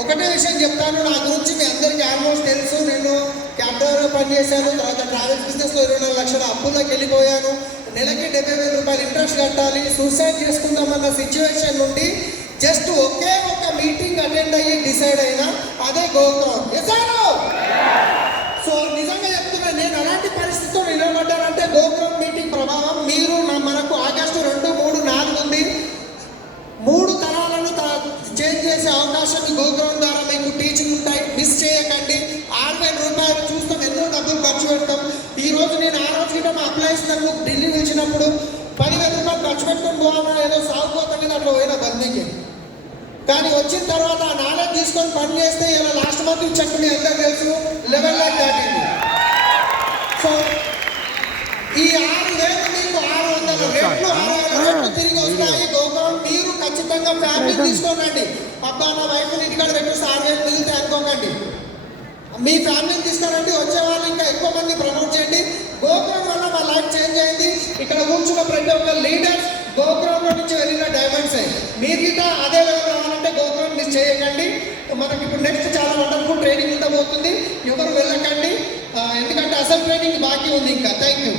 ఒకటే విషయం చెప్తాను, నా గురించి మీ అందరికీ ఆల్మోస్ట్ తెలుసు. నేను క్యాబ్ డ్రైవర్గా పనిచేశాను, తర్వాత ట్రావెల్ బిజినెస్లో 24 లక్షల అప్పుల్లోకి వెళ్ళిపోయాను. నెలకి 70,000 రూపాయలు ఇంట్రెస్ట్ కట్టాలి, సూసైడ్ చేసుకుందామన్న సిచ్యువేషన్ నుండి జస్ట్ ఒకే ఒక మీటింగ్ అటెండ్ అయ్యి డిసైడ్ అయినా అదే గోకురం. సో నిజంగా చెప్తున్నా, నేను అలాంటి పరిస్థితితో నిలబడ్డానంటే గోకురం మీటింగ్ ప్రభావం. మీరు మనకు ఆగస్టు 2, 3, 4 ఉంది. 3 తరాలను చేంజ్ చేసే అవకాశం ఈ గోకురం ద్వారా మీకు టీచింగ్ ఉంటాయి. మిస్ చేయకండి. 6,000 రూపాయలు చూస్తాం, ఎన్నో డబ్బులు ఖర్చు పెడతాం. ఈ రోజు నేను ఆ రోజు గిట్ట మా అప్లైస్ నన్ను ఢిల్లీ పిలిచినప్పుడు 10,000 రూపాయలు ఖర్చు పెట్టుకొని పోవాలని ఏదో సాగుపోతా మీద అట్లా పోయినా బందీకి. కానీ వచ్చిన తర్వాత ఆ నాలెడ్జ్ తీసుకొని పని చేస్తే ఇలా లాస్ట్ మంత్ చెక్ మీ అందరూ తెలుసు 11 లాక్ దాటింది. సో ఈ 6,000 మీకు 600 రెట్లు తిరిగి వస్తాయి. గోకురం మీరు ఖచ్చితంగా ఫ్యామిలీ తీసుకోనండి. అబ్బా నా వైఫ్ ఇంటికాడ పెట్టేసి 6,000 మిగిలితే అనుకోకండి. మీ ఫ్యామిలీని తీసుకురండి. వచ్చే వాళ్ళు ఇంకా ఎక్కువ మంది ప్రమోట్ చేయండి. గోకురం వల్ల మా లైఫ్ చేంజ్ అయింది. ఇక్కడ కూర్చున్న ప్రతి ఒక్క లీడర్స్ గోకురంలో నుంచి వెళ్ళిన డైమండ్స్. మీరు గిట్ట అదే లెవెల్ రావాలంటే గోకురం మిస్ చేయకండి. మనకి ఇప్పుడు నెక్స్ట్ చాలా వండర్ఫుల్ ట్రైనింగ్ ఉండబోతుంది. ఎవరు వెళ్ళకండి, ఎందుకంటే అసలు ట్రైనింగ్ బాకీ ఉంది ఇంకా. Thank you.